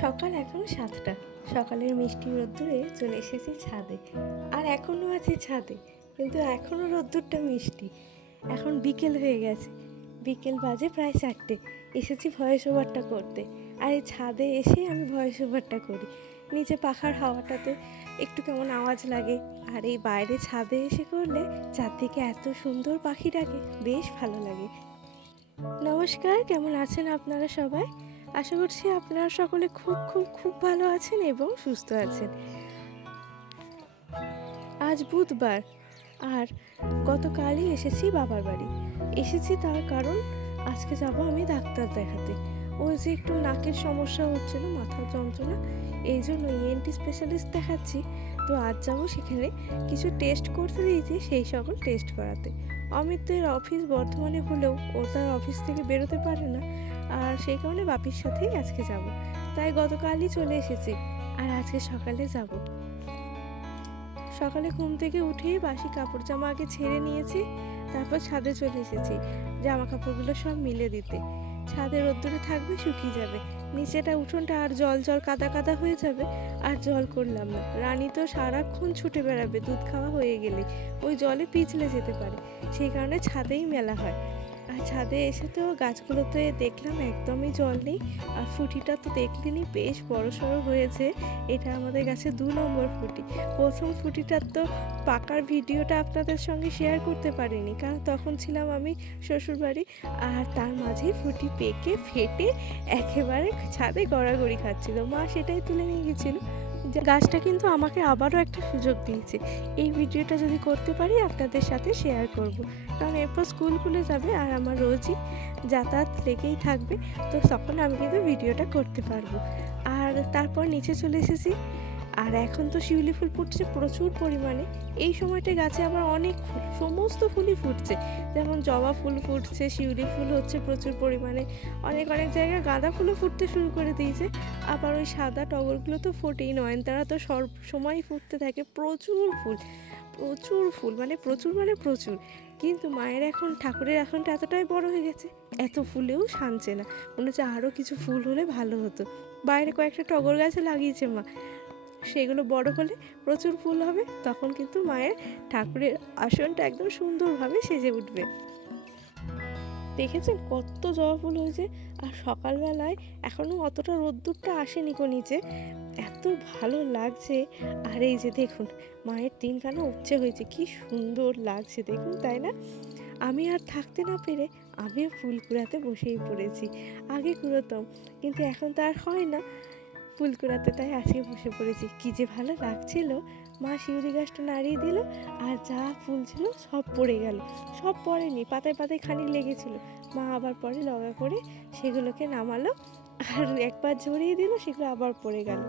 সকাল এখন সাতটা। সকালের মিষ্টি রোদ্দুরে চলে এসেছি ছাদে। আর এখনও আছি ছাদে, কিন্তু এখনও রোদ্দুরটা মিষ্টি। এখন বিকেল হয়ে গেছে। বিকেল বাজে প্রায় চারটে। এসেছি ভয়েস ওভারটা করতে। আর এই ছাদে এসে আমি ভয়েস ওভারটা করি। নিচে পাখার হাওয়াটাতে একটু কেমন আওয়াজ লাগে। আর এই বাইরে ছাদে এসে করলে চারদিকে এত সুন্দর পাখি ডাকে, বেশ ভালো লাগে। নমস্কার, কেমন আছেন আপনারা সবাই? আশা করছি আপনারা সকলে খুব খুব খুব ভালো আছেন এবং সুস্থ আছেন। আজ বুধবার, আর গতকালই এসেছি বাবার বাড়ি। এসেছি তার কারণ আজকে যাব আমি ডাক্তার দেখাতে। ওই যে একটু নাকের সমস্যা হচ্ছিল মাথার যন্ত্রণা, এই জন্য ইএনটি স্পেশালিস্ট দেখাচ্ছি। তো আজ যাব সেখানে কিছু টেস্ট করতে দিয়েছি, সেই সকল টেস্ট করাতে। অমিতের অফিস বর্ধমানে হলেও ও তার অফিস থেকে বেরোতে পারে না। আর সেই কারণে বাপির সাথেই আজকে যাব। তাই গতকালই চলে এসেছি আর আজকে সকালে যাব। সকালে ঘুম থেকে উঠেই বাসি কাপড় জামা আগে ছেড়ে নিয়েছি, তারপর ছাদে চলে এসেছি। জামা কাপড়গুলো সব মিলে দিতে। ছাদে রোদ্দুরে থাকবে, শুকিয়ে যাবে। নিচেটা উঠোনটা আর জল জল কাদা কাদা হয়ে যাবে, আর জল করলাম না। রানী তো সারাক্ষণ ছুটে বেড়াবে, দুধ খাওয়া হয়ে গেলে। ওই জলে পিছলে যেতে পারে। সেই কারণে ছাদেই মেলা হয়। আর ছাদে এসে তো গাছগুলোতে দেখলাম একদমই জল নেই। আর ফুটিটা তো দেখলেনি বেশ বড় সড়ো হয়েছে। এটা আমাদের গাছে দু নম্বর ফুটি। প্রথম ফুটিটার তো পাকার ভিডিওটা আপনাদের সঙ্গে শেয়ার করতে পারিনি, কারণ তখন ছিলাম আমি শ্বশুরবাড়ি। আর তার মাঝে ফুটি পেকে, ফেটে একেবারে ছাদে গড়াগড়ি খাচ্ছিল। মা সেটাই তুলে নিয়ে গেছিল। গাছটা কিন্তু আমাকে আবারও একটা সুযোগ দিয়েছে। এই ভিডিওটা যদি করতে পারি, আপনাদের সাথে শেয়ার করব। কারণ এরপর স্কুল খুলে যাবে আর আমার রোজই যাতায়াত লেগেই থাকবে। তো তখন আমি কিন্তু ভিডিওটা করতে পারব। আর তারপর নিচে চলে এসেছি। আর এখন তো শিউলি ফুল ফুটছে প্রচুর পরিমাণে। এই সময়টা গাছে আবার অনেক ফুল, সমস্ত ফুলই ফুটছে। যেমন জবা ফুল ফুটছে, শিউলি ফুল হচ্ছে প্রচুর পরিমাণে। অনেক অনেক জায়গায় গাঁদা ফুলও ফুটতে শুরু করে দিয়েছে। আবার ওই সাদা টগরগুলো তো ফোটেই নয়। তারা তো সব সময় ফুটতে থাকে। প্রচুর ফুল প্রচুর ফুল মানে প্রচুর মানে প্রচুর। কিন্তু মায়ের এখন, ঠাকুরের এখনটা এতটাই বড় হয়ে গেছে, এত ফুলেও শানছে না। মনে হচ্ছে আরও কিছু ফুল হলে ভালো হতো। বাইরে কয়েকটা টগর গাছও লাগিয়েছে মা। সেগুলো বড় হলে প্রচুর ফুল হবে, তখন কিন্তু মায়ের ঠাকুরের আসনটা একদম সুন্দরভাবে সেজে উঠবে। দেখেছেন কত জবা ফুল হয়েছে? আর সকালবেলায় এখনও অতটা রোদ্দুরটা আসেনি কো নিচে। এত ভালো লাগছে। আর এই যে দেখুন, মায়ের তিনখানা উচ্ছে হয়েছে, কি সুন্দর লাগছে দেখুন, তাই না? আমি আর থাকতে না পেরে আমিও ফুল কুড়াতে বসেই পড়েছি, আগে কুড়োতাম, কিন্তু এখন তো আর হয় না। ফুল কুড়াতে তাই আজকে বসে পড়েছি। কি যে ভালো লাগছিল। মা শিউলি গাছটা নাড়িয়ে দিল আর যা ফুল ছিল সব পড়ে গেল। সব পড়েনি, পাতায় পাতায় খানিক লেগেছিল। মা আবার পরে লগা করে সেগুলোকে নামালো আর একবার ঝরিয়ে দিল, সেগুলো আবার পড়ে গেল।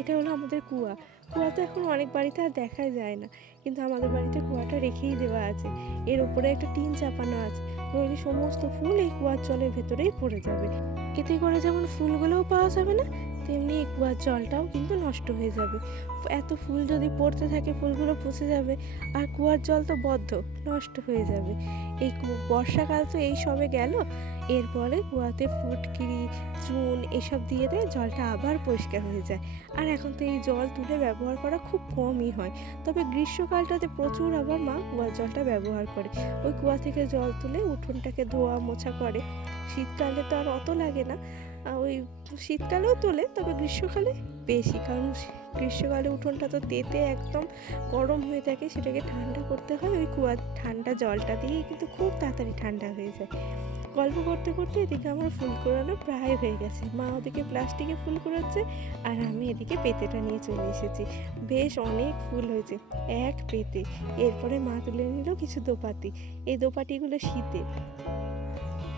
এটা হলো আমাদের কুয়া। কুয়া তো এখন অনেক বাড়িতে আর দেখা যায় না, কিন্তু আমাদের বাড়িতে কুয়াটা রেখেই দেওয়া আছে। এর উপরে একটা টিন চাপানো আছে। নইলে সমস্ত ফুল এই কুয়ার জলের ভেতরেই পড়ে যাবে। এতে করে যেমন ফুলগুলোও পাওয়া যাবে না তেমনি কুয়ার জলটাও কিন্তু নষ্ট হয়ে যাবে। এত ফুল যদি পড়তে থাকে, ফুলগুলো পচে যাবে, আর কুয়ার জল তো বদ্ধ, নষ্ট হয়ে যাবে। এই বর্ষাকাল তো এই সবে গেল, এরপরে কুয়াতে ফুটকিরি, চুন এসব দিয়ে দেয়, জলটা আবার পরিষ্কার হয়ে যায়। আর এখন তো এই জল তুলে ব্যবহার করা খুব কমই হয়। তবে গ্রীষ্মকালটাতে প্রচুর আবার মা কুয়ার জলটা ব্যবহার করে। ওই কুয়া থেকে জল তুলে উঠোনটাকে ধোয়া মোছা করে। শীতকালে তো আর অত লাগে না। ওই শীতকালেও তোলে, তবে গ্রীষ্মকালে বেশি, কারণ গ্রীষ্মকালে উঠোনটা তো তেতে একদম গরম হয়ে থাকে, সেটাকে ঠান্ডা করতে হয়। ওই কুয়ার ঠান্ডা জলটা দিয়ে কিন্তু খুব তাড়াতাড়ি ঠান্ডা হয়ে যায়। গল্প করতে করতে এদিকে আমার ফুল কুড়ানো প্রায় হয়ে গেছে। মা ওদিকে প্লাস্টিকে ফুল কুড়াচ্ছে, আর আমি এদিকে পেতেটা নিয়ে চলে এসেছি। বেশ অনেক ফুল হয়েছে, এক পেতে। এরপরে মা তুলে নিল কিছু দোপাতি। এই দোপাটিগুলো শীতে।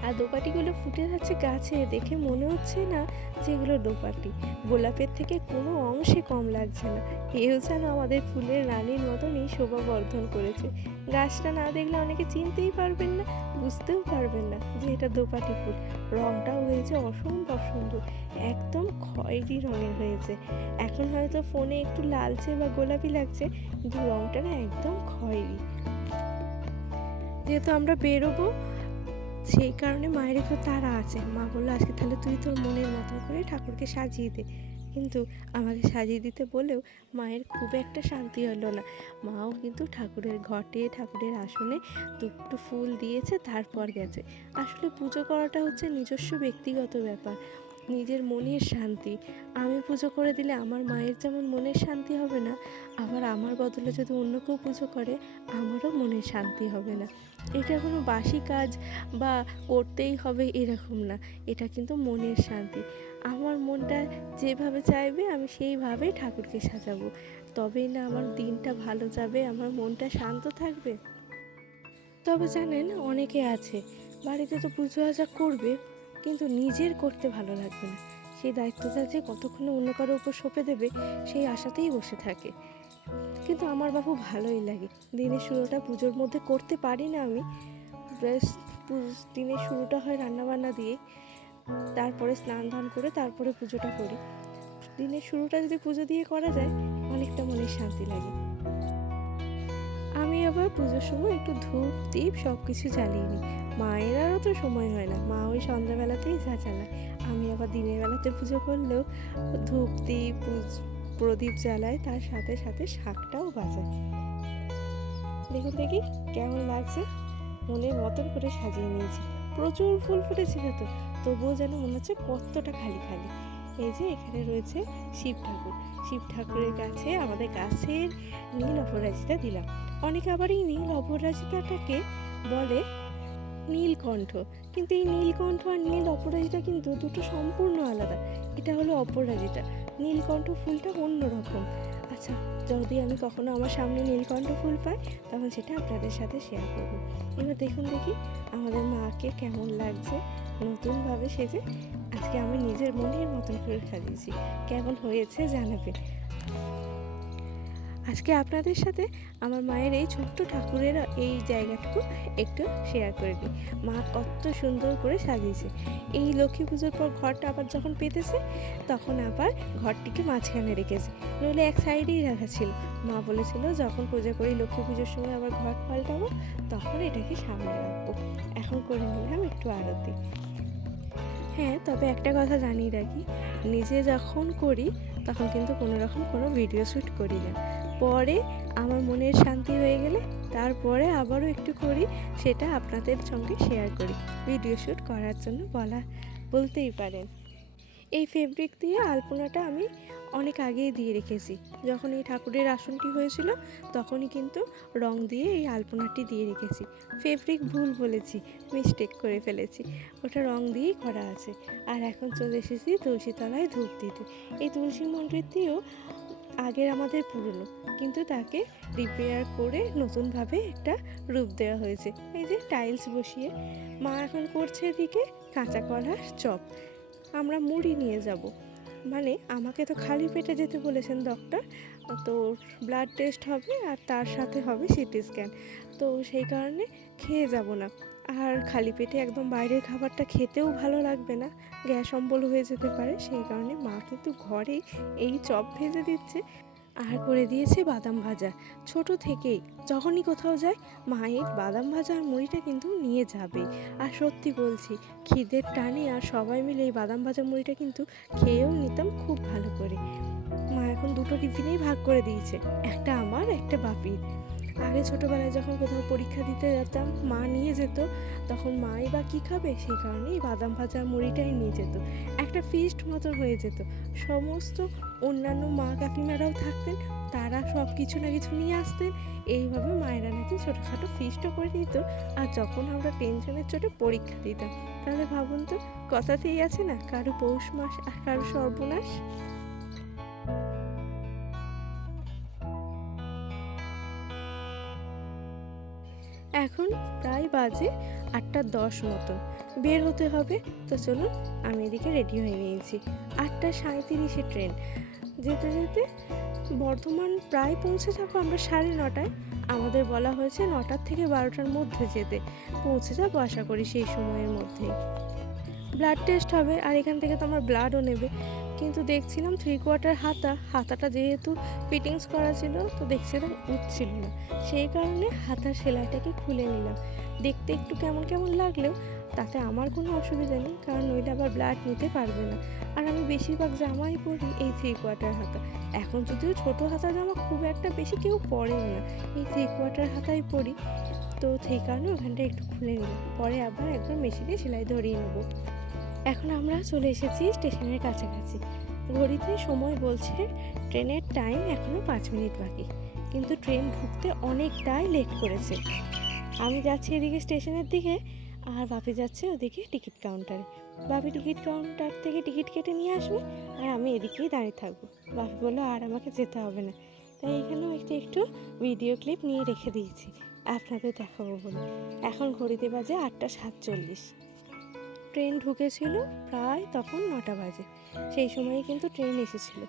আর দোপাটিগুলো ফুটে যাচ্ছে গাছে, দেখে মনে হচ্ছে না যে এগুলো দোপাটি। গোলাপের থেকে কোনো অংশে কম লাগছে না। এও যেন আমাদের ফুলের রানীর মতনই শোভা বর্ধন করেছে। গাছটা না দেখলে অনেকে চিনতেই পারবেন না, বুঝতেও পারবেন না যে এটা দোপাটি ফুল। রংটাও হয়েছে অসম্ভব সুন্দর, একদম খয়েরি রঙের হয়েছে। এখন হয়তো ফোনে একটু লালচে বা গোলাপি লাগছে, কিন্তু রংটা না একদম খয়েরি। যেহেতু আমরা বেরোবো সেই কারণে মায়ের একটু তারা আছে। মা বলল, আজকে তাহলে তুই তোর মনের মতো করে ঠাকুরকে সাজিয়ে দে। কিন্তু আমাকে সাজিয়ে দিতে বলেও মায়ের খুব একটা শান্তি হলো না। মাও কিন্তু ঠাকুরের ঘটে, ঠাকুরের আসনে দুটো ফুল দিয়েছে, তারপর গেছে। আসলে পুজো করাটা হচ্ছে নিজস্ব ব্যক্তিগত ব্যাপার। নিজের মনের শান্তি। আমি পুজো করে দিলে আমার মায়ের যেমন মনের শান্তি হবে না, আবার আমার বদলে যদি অন্য কেউ পুজো করে, আমারও মনের শান্তি হবে না। এটা কোনো বাসি কাজ বা করতেই হবে এরকম না, এটা কিন্তু মনের শান্তি। আমার মনটা যেভাবে চাইবে, আমি সেইভাবেই ঠাকুরকে সাজাবো। তবেই না আমার দিনটা ভালো যাবে, আমার মনটা শান্ত থাকবে। তবে জানেন, অনেকে আছে, বাড়িতে তো পুজো আজা করবে কিন্তু নিজের করতে ভালো লাগবে না। সেই দায়িত্বটা যে কতক্ষণে অন্য কারোর উপর সঁপে দেবে, সেই আশাতেই বসে থাকে। কিন্তু আমার বাবু ভালোই লাগে। দিনের শুরুটা পুজোর মধ্যে করতে পারি না আমি। দিনের শুরুটা হয় রান্নাবান্না দিয়ে। তারপরে স্নান ধান করে তারপরে পুজোটা করি। দিনের শুরুটা যদি পুজো দিয়ে করা যায়, অনেকটা মনে শান্তি লাগে। আমি আবার পুজোর সময় একটু ধূপ, দীপ সব কিছু জ্বালিয়ে নিই। মায়ের আরও তো সময় হয় না। মা ওই সন্ধ্যাবেলাতেই যা চালায়। আমি আবার দিনের বেলাতে পুজো করলেও ধূপ দীপ পুজ- প্রদীপ জ্বালায়, তার সাথে সাথে শাকটাও বাজায়। দেখুন দেখি কেমন লাগছে। মনের মতন করে সাজিয়ে নিয়েছি। প্রচুর ফুল ফুটেছিল তো তবুও যেন মনে হচ্ছে কতটা খালি খালি। এই যে এখানে রয়েছে শিব ঠাকুর। শিব ঠাকুরের কাছে আমাদের গাছের নীল অপরাজিতা দিলাম। অনেকে আবার এই নীল অপরাজিতাটাকে বলে নীলকণ্ঠ। কিন্তু এই নীলকণ্ঠ আর নীল অপরাজিতা কিন্তু দুটো সম্পূর্ণ আলাদা। এটা হলো অপরাজিতা। নীলকণ্ঠ ফুলটা অন্যরকম আচ্ছা যদি আমি কখনো আমার সামনে নীলকণ্ঠ ফুল পাই, তখন সেটা আপনাদের সাথে শেয়ার করব। এবার দেখুন দেখি আমাদের মাকে কেমন লাগছে, নতুনভাবে সেজে। আজকে আমি নিজের মনের মতন করে সাজিয়েছি। কেমন হয়েছে জানাবেন। আজকে আপনাদের সাথে আমার মায়ের এই ছোট্ট ঠাকুরের এই জায়গাটুকু একটু শেয়ার করে দিই। মা কত সুন্দর করে সাজিয়েছে। এই লক্ষ্মী পুজোর পর ঘরটা আবার যখন পেতেছে, তখন আবার ঘরটিকে মাঝখানে রেখেছে। নইলে এক সাইডেই রাখা ছিল। মা বলেছিল, যখন পূজা করি লক্ষ্মী পুজোর সময় আবার ঘর পাল্টাবো, তখন এটাকে সামনে রাখব। এখন করে নিলাম একটু আরতি। হ্যাঁ তবে একটা কথা জানিয়ে রাখি। নিজে যখন করি, তখন কিন্তু কোনো রকম কোনো ভিডিও শ্যুট করি না। পরে আমার মনের শান্তি হয়ে গেলে তারপরে আবারও একটু করি, সেটা আপনাদের সঙ্গে শেয়ার করি। ভিডিও শ্যুট করার জন্য বলা, বলতেই পারেন। এই ফেব্রিক দিয়ে আলপনাটা আমি অনেক আগেই দিয়ে রেখেছি। যখন এই ঠাকুরের আসনটি হয়েছিল, তখনই কিন্তু রং দিয়ে এই আলপনাটি দিয়ে রেখেছি। ফেব্রিক ভুল বলেছি মিস্টেক করে ফেলেছি। ওটা রং দিয়েই করা আছে। আর এখন চলে এসেছি তুলসীতলায় ধূপ দিতে। এই তুলসী মন্দিরটিও আগের আমাদের পুরনো। কিন্তু তাকে রিপেয়ার করে নতুনভাবে একটা রূপ দেওয়া হয়েছে। এই যে টাইলস বসিয়ে। মা এখন করছে এদিকে কাঁচা কলার চপ। আমরা মুড়ি নিয়ে যাব। মানে আমাকে তো খালি পেটে যেতে বলেছেন ডক্টর তো ব্লাড টেস্ট হবে আর তার সাথে হবে সিটি স্ক্যান তো সেই কারণে খেয়ে যাব না। আর খালি পেটে একদম বাইরের খাবারটা খেতেও ভালো লাগবে না। গ্যাস অম্বল হয়ে যেতে পারে, সেই কারণে মা কিন্তু ঘরে এই চপ ভেজে দিচ্ছে আর করে দিয়েছে বাদাম ভাজা। ছোট থেকেই যখনই কোথাও যায়, মায়ের বাদাম ভাজা আর মুড়িটা কিন্তু নিয়ে যাবে। আর সত্যি বলছি, খিদের টানে আর সবাই মিলে এই বাদাম ভাজা মুড়িটা কিন্তু খেয়েও নিতাম খুব ভালো করে। মা এখন দুটো টিফিনেই ভাগ করে দিয়েছে, একটা আমার, একটা বাপির। আগে ছোটোবেলায় যখন কোথাও পরীক্ষা দিতে যেতাম, মা নিয়ে যেত, তখন মাই বা কী খাবে? সেই কারণেই বাদাম ভাজা মুড়িটাই নিয়ে যেত। একটা ফিস্ট মতন হয়ে যেত। সমস্ত অন্যান্য মা কাকিমারাও থাকতেন, তারা সব কিছু না কিছু নিয়ে আসতেন। এইভাবে মায়েরা নাকি ছোটোখাটো ফিস্টও করে দিত আর যখন আমরা টেনশনের চোটে পরীক্ষা দিতাম, তাহলে ভাবুন তো, কথাতেই আছে না, কারও পৌষ মাস আর কারও সর্বনাশ। এখন প্রায় বাজে আটটা দশ মতন। বের হতে হবে, তো চলুন আমি এদিকে রেডি হয়ে নিয়েছি। আটটা সাঁত্রিশে ট্রেন যেতে যেতে বর্ধমান প্রায় পৌঁছে যাব আমরা সাড়ে নটায়। আমাদের বলা হয়েছে নটার থেকে বারোটার মধ্যে যেতে। পৌঁছে যাব আশা করি সেই সময়ের মধ্যেই। ব্লাড টেস্ট হবে, আর এখান থেকে তো আমার ব্লাডও নেবে। কিন্তু দেখছিলাম থ্রি কোয়ার্টার হাতা, হাতাটা যেহেতু ফিটিংস করা ছিল, তো দেখছিলাম উঠছিল না। সেই কারণে হাতার সেলাইটাকে খুলে নিলাম। দেখতে একটু কেমন কেমন লাগলেও তাতে আমার কোনো অসুবিধা নেই, কারণ নইলে আবার ব্লাড নিতে পারবে না। আর আমি বেশিরভাগ জামাই পরি এই থ্রি কোয়ার্টার হাতা। এখন যদিও ছোটো হাতা জামা খুব একটা বেশি কেউ পরেও না, এই থ্রি কোয়ার্টার হাতাই পরি। তো সেই কারণে ওখানটা একটু খুলে নিলাম। পরে আবার একবার মেশিনে সেলাই ধরিয়ে নেব। এখন আমরা চলে এসেছি স্টেশনের কাছাকাছি। ঘড়িতে সময় বলছে ট্রেনের টাইম এখনও পাঁচ মিনিট বাকি, কিন্তু ট্রেন ঢুকতে অনেকটাই লেট করেছে। আমি যাচ্ছি এদিকে স্টেশনের দিকে, আর বাপি যাচ্ছে ওদিকে টিকিট কাউন্টারে। বাপি টিকিট কাউন্টার থেকে টিকিট কেটে নিয়ে আসবে, আর আমি এদিকেই দাঁড়িয়ে থাকব। বাপি বলল, আর আমাকে যেতে হবে না। তাই এখানেও একটু একটু ভিডিও ক্লিপ নিয়ে রেখে দিয়েছি। আপনাদের দেখাবো বলে। এখন ঘড়িতে বাজে আটটা সাতচল্লিশ। ট্রেন ঢুকেছিল প্রায় তখন নটা বাজে। সেই সময় কিন্তু ট্রেন এসেছিল।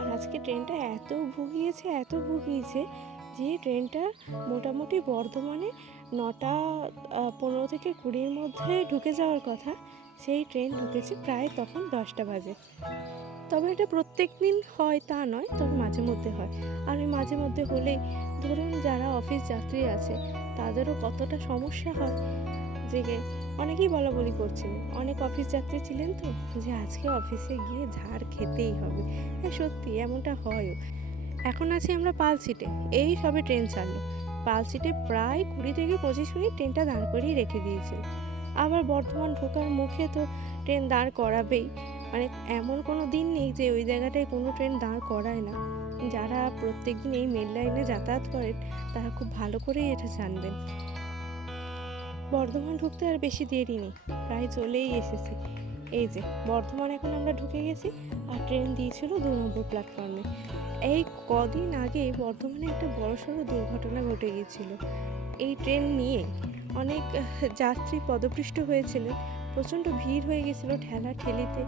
আর আজকে ট্রেনটা এত ভুগিয়েছে এত ভুগিয়েছে যে ট্রেনটা মোটামুটি বর্ধমানে নটা পনেরো থেকে কুড়ির মধ্যে ঢুকে যাওয়ার কথা। সেই ট্রেন ঢুকেছে প্রায় তখন দশটা বাজে। তবে এটা প্রত্যেক দিন হয় তা নয়, তবে মাঝে মধ্যে হয়। আর ওই মাঝে মধ্যে হলেই ধরুন যারা অফিস যাত্রী আছে, তাদেরও কতটা সমস্যা হয়। যে অনেকেই বলা বলি করছিলেন। অনেক অফিস যাত্রী ছিলেন তো, যে আজকে অফিসে গিয়ে ঝাড় খেতেই হবে। হ্যাঁ সত্যি এমনটা হয়ও। এখন আছি আমরা পাল সিটে। এই সবে ট্রেন ছাড়লো। পাল সিটে প্রায় কুড়ি থেকে পঁচিশ মিনিট ট্রেনটা দাঁড় করিয়ে রেখে দিয়েছিল। আবার বর্ধমান ঢোকার মুখে তো ট্রেন দাঁড় করাবেই। মানে এমন কোনো দিন নেই যে ওই জায়গাটায় কোনো ট্রেন দাঁড় করায় না। যারা প্রত্যেক দিন এই মেল লাইনে যাতায়াত করেন, তারা খুব ভালো করেই এটা জানবেন। বর্ধমান ঢুকতে আর বেশি দেরি নেই, প্রায় চলেই এসেছি। এই যে, বর্ধমান এখন আমরা ঢুকে গেছি, আর ট্রেন দিয়েছিল দু নম্বর প্ল্যাটফর্মে এই কদিন আগে বর্ধমানে একটা বড়সড় দুর্ঘটনা ঘটে গিয়েছিল এই ট্রেন নিয়ে অনেক যাত্রী পদপৃষ্ট হয়েছিলেন প্রচণ্ড ভিড় হয়ে গেছিল ঠেলা ঠেলিতে,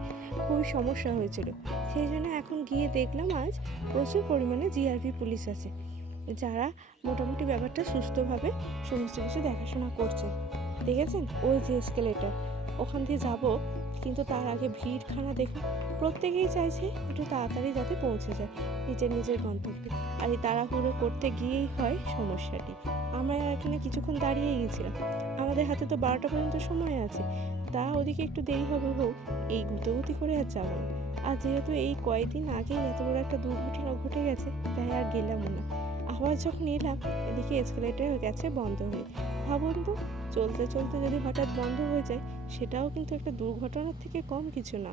খুবই সমস্যা হয়েছিল। সেই জন্য এখন গিয়ে দেখলাম আজ প্রচুর পরিমাণে জিআরপি পুলিশ আছে। যারা মোটামুটি ব্যাপারটা সুস্থভাবে সমস্ত কিছু দেখাশোনা করছে। দেখেছেন? ওই যে এসকেলেটার ওখান দিয়ে যাব, কিন্তু তার আগে ভিড়খানা দেখুন প্রত্যেকেই চাইছে একটু তাড়াতাড়ি যাতে পৌঁছে যায় নিজের নিজের গন্তব্যে। আর এই তাড়াহুড়ো করতে গিয়েই হয় সমস্যাটি। আমরা এখানে কিছুক্ষণ দাঁড়িয়ে গেছিলাম। আমাদের হাতে তো বারোটা পর্যন্ত সময় আছে। তা ওদিকে একটু দেরি হবে হোক, এই গুতগুতি করে আর যাব না। আর যেহেতু এই কয়েকদিন আগেই এত বড় একটা দুর্ঘটনা ঘটে গেছে, তাই আর গেলাম না। আবার যখন এলাম, এদিকে এসকেলেটার গেছে বন্ধ হয়ে। ভাবুন তো চলতে চলতে যদি হঠাৎ বন্ধ হয়ে যায়, সেটাও কিন্তু একটা দুর্ঘটনার থেকে কম কিছু না।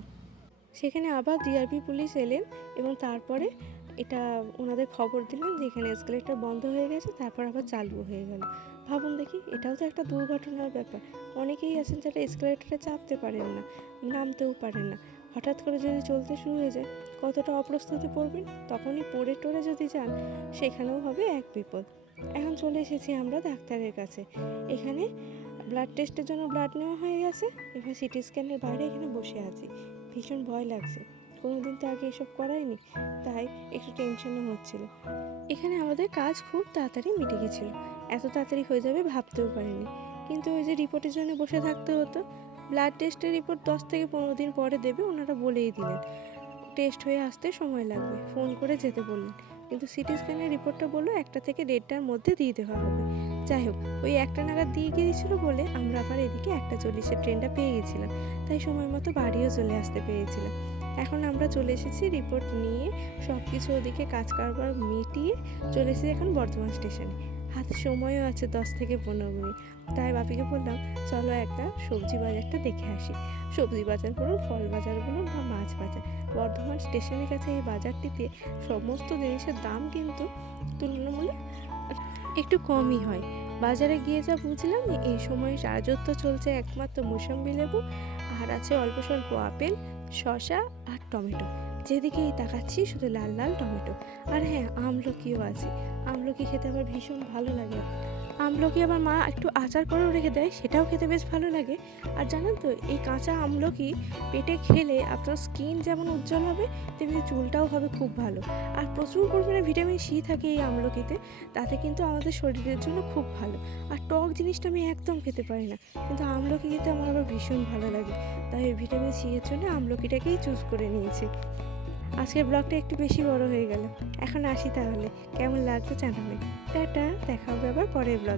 সেখানে আবার ডিআরপি পুলিশ এলেন এবং তারপরে এটা ওনাদের খবর দিলেন যে এখানে এসকেলেটার বন্ধ হয়ে গেছে, তারপর আবার চালু হয়ে গেল। ভাবুন দেখি, এটাও তো একটা দুর্ঘটনার ব্যাপার। অনেকেই আছেন যারা এসকেলেটারে চাপতে পারেন না, নামতেও পারেন না। হঠাৎ করে যদি চলতে শুরু হয়ে যায়, কতটা অপ্রস্তুতে পড়বেন? তখনই পড়ে টরে যদি যান, সেখানেও হবে এক বিপদ। এখন চলে এসেছি আমরা ডাক্তারের কাছে। এখানে ব্লাড টেস্টের জন্য ব্লাড নেওয়া হয়ে গেছে। এবার সিটি স্ক্যানের বাইরে এখানে বসে আছি। ভীষণ ভয় লাগছে। কোনোদিন তো আগে এসব করাইনি তাই একটু টেনশনও হচ্ছিল। এখানে আমাদের কাজ খুব তাড়াতাড়ি মিটে গেছিল। এত তাড়াতাড়ি হয়ে যাবে ভাবতেও পারিনি। কিন্তু ওই যে রিপোর্টের জন্য বসে থাকতে হতো ব্লাড টেস্টের রিপোর্ট দশ থেকে পনেরো দিন পরে দেবে, ওনারা বলেই দিলেন। টেস্ট হয়ে আসতে সময় লাগবে ফোন করে যেতে বললেন। কিন্তু সিটি স্ক্যানের রিপোর্টটা বলল একটা থেকে দেড়টার মধ্যে দিয়ে দেওয়া হবে। যাই হোক, ওই একটা নাগাদ দিয়ে গিয়েছিল বলে আমরা আবার এদিকে একটা চল্লিশের ট্রেনটা পেয়ে গেছিলাম। তাই সময় মতো বাড়িও চলে আসতে পেরেছিলাম। এখন আমরা চলে এসেছি রিপোর্ট নিয়ে সব কিছু ওদিকে কাজ কারবার মিটিয়ে চলে এসেছি এখন বর্ধমান স্টেশনে হাতে সময়ও আছে দশ থেকে পনেরো মিনিট। তাই বাপিকে বললাম, চলো একটা সবজি বাজারটা দেখে আসি। সবজি বাজার বলুন, ফল বাজার বলুন বা মাছ বাজার। বর্ধমান স্টেশনের কাছে এই বাজারটিতে সমস্ত জিনিসের দাম কিন্তু তুলনামূলক একটু কমই হয়। বাজারে গিয়ে যা বুঝলাম, এই সময় রাজত্ব চলছে একমাত্র মুসাম্বি লেবু, আর আছে অল্প স্বল্প আপেল, শসা আর টমেটো। যেদিকেই তাকাচ্ছি শুধু লাল লাল টমেটো। আর হ্যাঁ আমলকিও আছে। আমলকি খেতে আমার ভীষণ ভালো লাগে। আমলকি আবার মা একটু আচার করেও রেখে দেয়, সেটাও খেতে বেশ ভালো লাগে। আর জানেন তো, এই কাঁচা আমলকি পেটে খেলে আপনার স্কিন যেমন উজ্জ্বল হবে, তেমনি চুলটাও হবে খুব ভালো। আর প্রচুর পরিমাণে ভিটামিন সি থাকে এই আমলকিতে, তাতে কিন্তু আমাদের শরীরের জন্য খুব ভালো। আর টক জিনিসটা আমি একদম খেতে পারি না, কিন্তু আমলকি খেতে আমার আবার ভীষণ ভালো লাগে। তাই ভিটামিন সি এর জন্য আমলকিটাকেই চুজ করে নিয়েছি। আজকের ব্লগটা একটু বেশি বড় হয়ে গেল। এখন আসি তাহলে। কেমন লাগল জানাবে। টাটা, দেখা হবে আবার পরের ব্লগ।